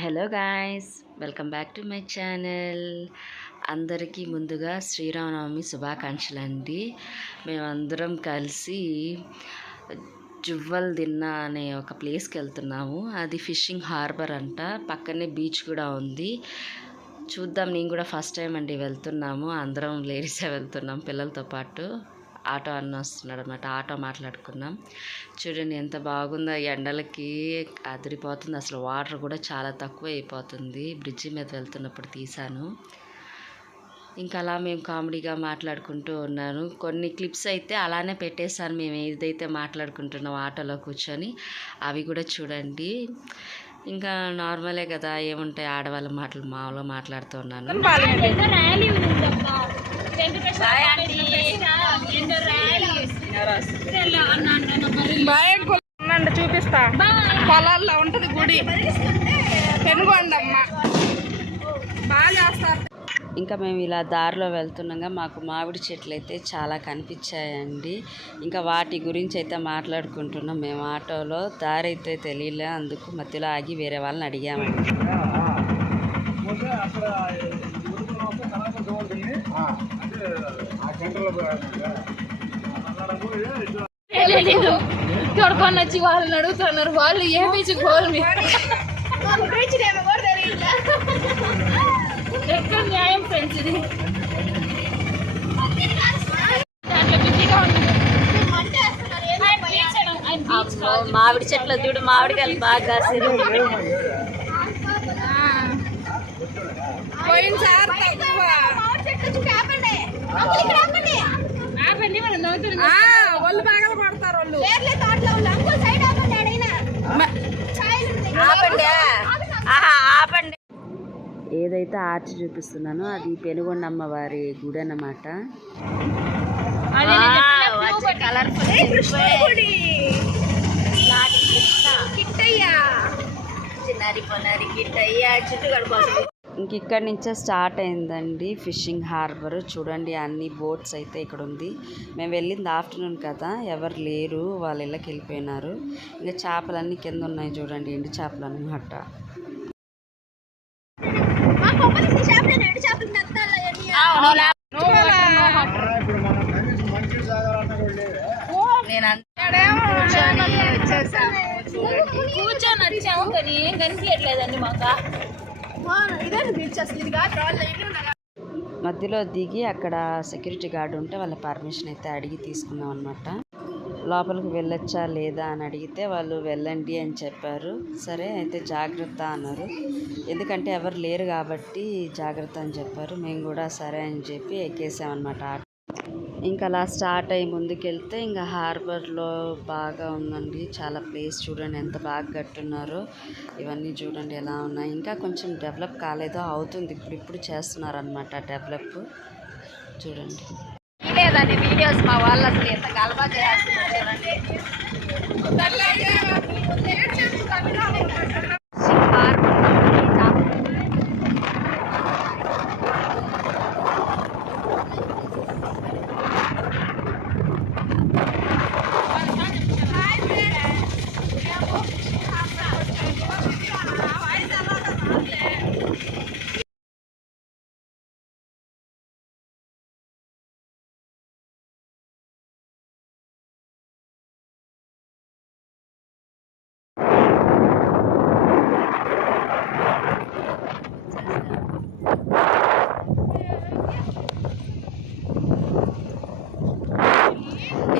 Hello guys, welcome back to my channel. అందరికీ ముందుగా శ్రీరామనవమి శుభాకాంక్షలు అండి. మేమందరం కలిసి జువ్వల్ దిన్న అనే ఒక ప్లేస్కి వెళ్తున్నాము. అది ఫిషింగ్ హార్బర్ అంట, పక్కనే బీచ్ కూడా ఉంది. చూద్దాం, నేను కూడా ఫస్ట్ టైం అండి వెళ్తున్నాము. అందరం లేడీసే వెళ్తున్నాం పిల్లలతో పాటు. ఆటో అన్న వస్తున్నాడు అనమాట, ఆటో మాట్లాడుకున్నాం. చూడండి ఎంత బాగుందో, ఎండలకి అదిరిపోతుంది. అసలు వాటర్ కూడా చాలా తక్కువ అయిపోతుంది. బ్రిడ్జి మీద వెళ్తున్నప్పుడు తీసాను. ఇంకా అలా మేము కామెడీగా మాట్లాడుకుంటూ ఉన్నాను. కొన్ని క్లిప్స్ అయితే అలానే పెట్టేశాను, మేము ఏదైతే మాట్లాడుకుంటున్నాం ఆటోలో కూర్చొని. అవి కూడా చూడండి. ఇంకా నార్మలే కదా, ఏముంటాయి ఆడవాళ్ళ మాటలు మామూలుగా మాట్లాడుతూ ఉన్నాను. చూపిస్తా, పొలాల్లో ఉంటుంది గుడి, పెనుగొండమ్మ బాగా చేస్తారు. ఇంకా మేము ఇలా దారిలో వెళ్తున్నాగా మాకు మామిడి చెట్లు అయితే చాలా కనిపించాయండి. ఇంకా వాటి గురించి అయితే మాట్లాడుకుంటున్నాం మేము ఆటోలో. దారి అయితే తెలియలే, అందుకు మధ్యలో ఆగి వేరే వాళ్ళని అడిగామండి. తొడుకొని వచ్చి వాళ్ళని అడుగుతున్నారు, వాళ్ళు ఏ బీచ్ పోవాలి ఎక్కడ న్యాయం ఫ్రెండ్స్. ఇది మామిడి చెట్లు చూడు, మామిడికాయలు బాగా పోయినసారి వాళ్ళు బాగా పడతారు. ఆపండి. ఏదైతే ఆర్చ్ చూపిస్తున్నానో అది పెనుగొండమ్మ వారి గుడి అన్నమాట. ఇంక ఇక్కడి నుంచే స్టార్ట్ అయిందండి ఫిషింగ్ హార్బర్. చూడండి అన్ని బోట్స్ అయితే ఇక్కడ ఉంది. మేము వెళ్ళింది ఆఫ్టర్నూన్ కదా, ఎవరు లేరు, వాళ్ళ ఇళ్ళకి వెళ్ళిపోయినారు. ఇంకా చేపలన్నీ కింద ఉన్నాయి చూడండి, ఎండు చేపలు అన్నమాట. కూర్చొని వచ్చాము కానీ ఏం కనిపించట్లేదండి మాకు. మధ్యలో దిగి అక్కడ సెక్యూరిటీ గార్డు ఉంటే వాళ్ళ పర్మిషన్ అయితే అడిగి తీసుకున్నాం అనమాట. లోపలికి వెళ్ళొచ్చా లేదా అని అడిగితే వాళ్ళు వెళ్ళండి అని చెప్పారు. సరే అయితే జాగ్రత్త అన్నారు, ఎందుకంటే ఎవరు లేరు కాబట్టి జాగ్రత్త అని చెప్పారు. మేము కూడా సరే అని చెప్పి ఎక్కేసామన్నమాట. ఇంకా అలా స్టార్ట్ అయ్యి ముందుకెళ్తే ఇంకా హార్బర్లో బాగా ఉందండి, చాలా ప్లేస్ చూడండి ఎంత బాగా కట్టున్నారో. ఇవన్నీ చూడండి ఎలా ఉన్నాయి. ఇంకా కొంచెం డెవలప్ కాలేదో, అవుతుంది, ఇప్పుడు చేస్తున్నారు అనమాట డెవలప్. చూడండి లేదండి వీడియోస్ మా వాళ్ళు అసలు ఎంత గలబా చేస్తున్నారు.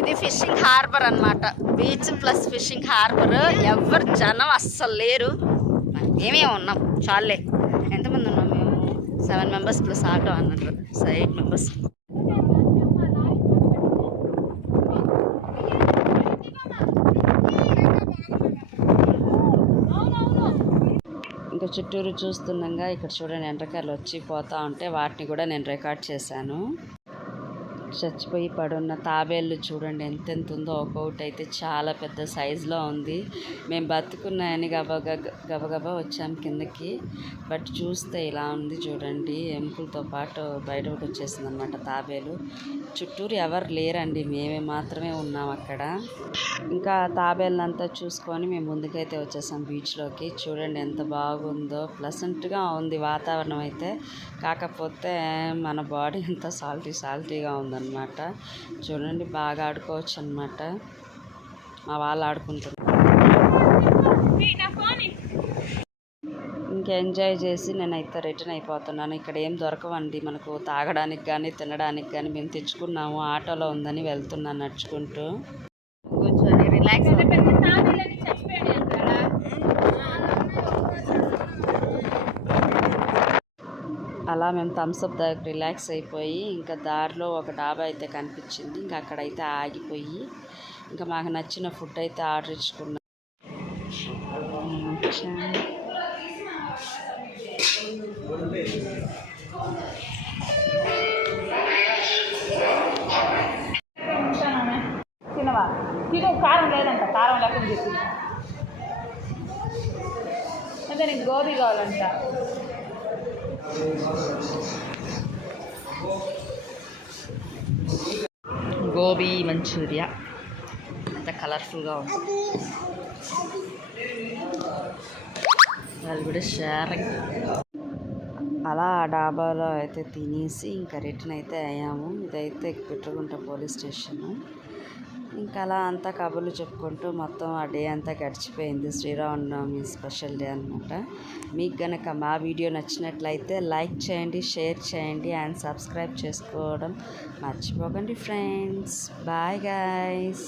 ఇది ఫిషింగ్ హార్బర్ అన్నమాట, బీచ్ ప్లస్ ఫిషింగ్ హార్బర్. ఎవరు జనం అస్సలు లేరు, మేమే ఉన్నాం చాలే. ఎంతమంది ఉన్నాం మేము? 7 మెంబర్స్ ప్లస్ ఆటో అన్నట్టు, 8 మెంబర్స్. ఇంకా చుట్టూరు చూస్తున్నాగా ఇక్కడ చూడండి ఎండ్రకాయలు వచ్చి పోతా ఉంటే వాటిని కూడా నేను రికార్డ్ చేశాను. చచ్చిపోయి పడున్న తాబేళ్ళు చూడండి ఎంతెంత ఉందో. ఒక్కొక్కటి అయితే చాలా పెద్ద సైజులో ఉంది. మేము బతుకున్నాయని గబగబా వచ్చాము కిందకి. బట్ చూస్తే ఇలా ఉంది చూడండి, ఎముకలతో పాటు బయటకు వచ్చేసింది అనమాట తాబేలు. చుట్టూరు ఎవరు లేరండి, మేమే మాత్రమే ఉన్నాం అక్కడ. ఇంకా తాబేళ్ళంతా చూసుకొని మేము ముందుకైతే వచ్చేసాం బీచ్లోకి. చూడండి ఎంత బాగుందో, ప్లసెంట్గా ఉంది వాతావరణం అయితే. కాకపోతే మన బాడీ అంతా సాల్టీగా ఉందన్నమాట. చూడండి బాగా ఆడుకోవచ్చు అనమాట. మా వాళ్ళు ఆడుకుంటున్నారు. ఇంకా ఎంజాయ్ చేసి నేనైతే రిటర్న్ అయిపోతున్నాను. ఇక్కడ ఏం దొరకవండి మనకు తాగడానికి కానీ తినడానికి కానీ. మేము తెచ్చుకున్నాము, ఆటోలో ఉందని వెళ్తున్నాను నడుచుకుంటూ. కూర్చొని రిలాక్స్. అలా మేము థమ్స్అప్ దగ్గర రిలాక్స్ అయిపోయి ఇంకా దారిలో ఒక డాబా అయితే కనిపించింది. ఇంకా అక్కడైతే ఆగిపోయి ఇంకా మాకు నచ్చిన ఫుడ్ అయితే ఆర్డర్ ఇచ్చుకున్నాం. తినవా? తిను, కారం లేదంట, కారం లేకుండా చెప్పి. అదే నీకు గోబీ కావాలంట. గోబీ మంచూరియా అంత కలర్ఫుల్గా ఉంది. వాళ్ళు కూడా షేరింగ్. అలా ఆ డాబాలో అయితే తినేసి ఇంకా రిటర్న్ అయితే అయ్యాము. ఇదైతే పిట్రగుంట పోలీస్ స్టేషను. ఇంకా అలా అంతా కబుర్లు చెప్పుకుంటూ మొత్తం ఆ డే అంతా గడిచిపోయింది. శ్రీరామనవమి స్పెషల్ డే అనమాట. మీకు కనుక మా వీడియో నచ్చినట్లయితే లైక్ చేయండి, షేర్ చేయండి అండ్ సబ్స్క్రైబ్ చేసుకోవడం మర్చిపోకండి ఫ్రెండ్స్. Bye guys.